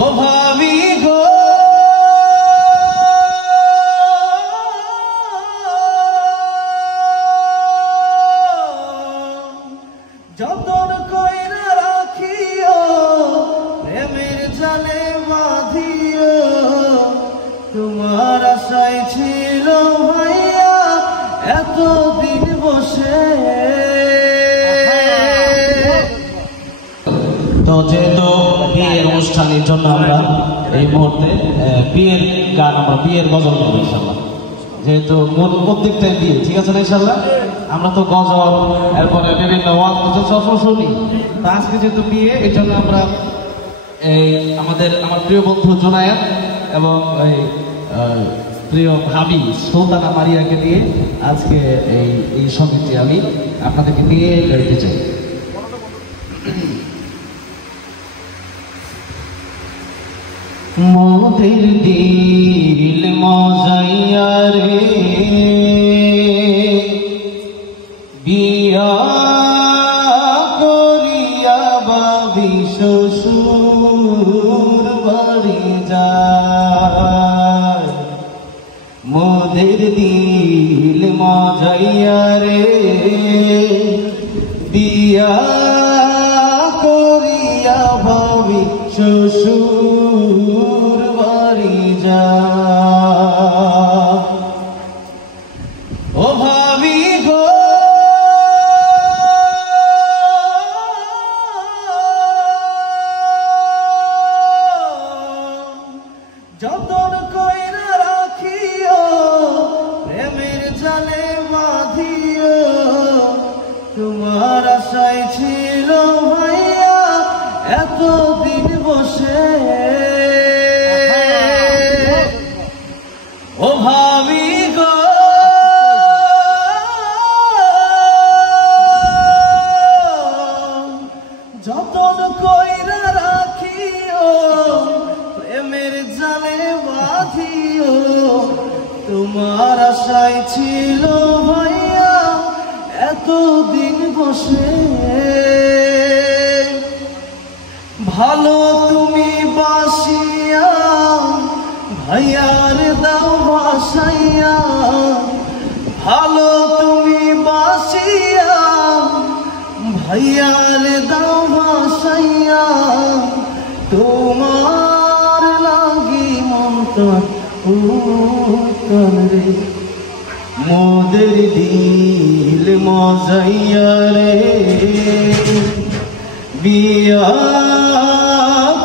ও ভাবি গো যতন কইরা রাখিও প্রেমের জালে বাঁধিও তোমার আশায় ছিল ভাইয়া এতদিন বসে। তো যেহেতু বিয়ের অনুষ্ঠানের জন্য আমরা এই মুহূর্তে বিয়ের গান আমরা বিয়ের গজল গাবো ইনশাল্লাহ, যেহেতু প্রত্যেকটাই বিয়ে, ঠিক আছে না ইনশাল্লাহ? আমরা তো গজল এরপরে বিভিন্ন ওয়াজ সবসময় শুনি, তো আজকে যেহেতু বিয়ে এই জন্য আমরা আমার প্রিয় বন্ধু জোনায়েত এবং প্রিয় ভাবি সুলতানা মারিয়াকে নিয়ে আজকে এই সঙ্গীতটি আমি আপনাদেরকে নিয়ে গাইতে চাই। মোদের দিল মজাইয়া রে বিয়া করিয়া বাবি শ্বশুর বাড়ি যায়। মোদের দিল মজাইয়া রে বিয়া করিয়া বাবি শ্বশুর বাড়ি যায়। ও ভাবি গো যতন কইরা রাখিও প্রেমের জালে বাঁধিও তোমার আশায় ছিল ভাইয়া এতদিন বসে। ও ভাবি গো যতন কইরা রাখিও প্রেমের জালে বাঁধিও তোমার আশায় ছিল ভাইয়া এতদিন বসে। ভালো তুমি বাসিয়া ভাইয়ার দাও বাসাইয়া, ভালো তুমি বাসিয়া ভাইয়ার দাও বাসাইয়া তোমার লাগি মমতা রে মোদের দিল মজাইয়া রে বিয়া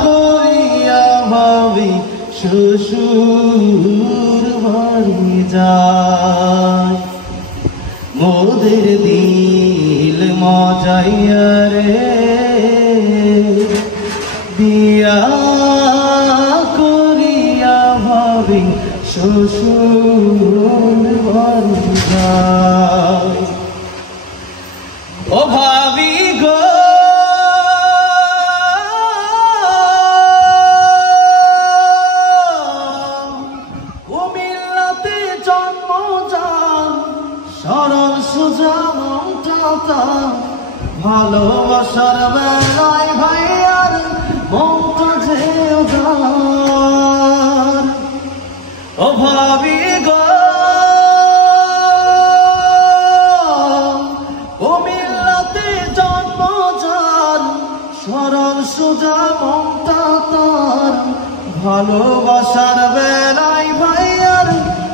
করিয়া ভাবি শ্বশুর বাড়ি যায়। মোদের দিল মজাইয়া রে বিয়া করিয়া ভাবি শ্বশুর বাড়ি যায়। ও ভাবি গো কুমিল্লাতে জন্মজান সরল সোজা মমতা ভালোবাসার বেলায় ভাইয়ার মমতা যে উদার। ও ভাবি গো কুমিল্লাতে জন্মজান সরল সোজা মমতা তার ভালোবাসার বেলায় ভাইয়ার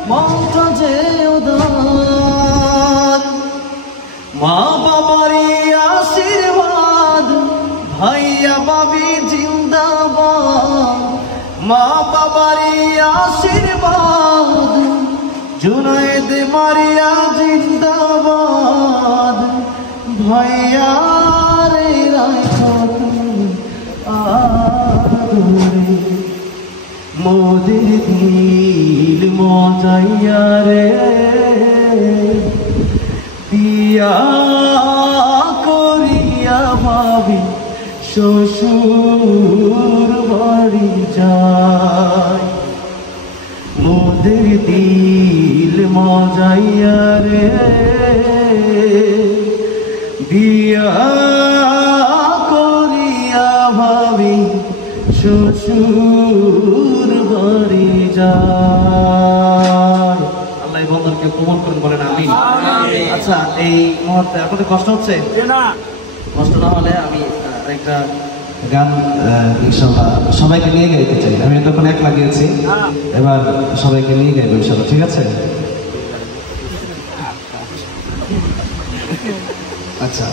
মমতা যে উদার। মা বাবারই আশীর্বাদ ভাইয়া বাবি জিন্দাবাদ, মা বাবারই আশীর্বাদ জুনায়েদ মারিয়া জিন্দাবাদ। ভাইয়া রে রাখো তুমি আদরে মোদের দিল মজাইয়া রে বিয়া করিয়া ভাবি শ্বশুর বাড়ি যায়। মোদের দিল মজাইয়া রে বিয়া করিয়া ভাবি শ্বশুর দূর বাড়ি যায়। আল্লাহ এই বন্ধনকে কবুল করুন, বলেন আমিন। আচ্ছা, এই মুহূর্তে আপনাদের কষ্ট হচ্ছে? কষ্ট না হলে আমি একটা গান ইনশাল্লাহ সবাইকে নিয়ে গাইতে চাই। আমি তখন একলা গিয়েছি, এবার সবাইকে নিয়ে গাইবো ইনশাল্লাহ, ঠিক আছে? আচ্ছা।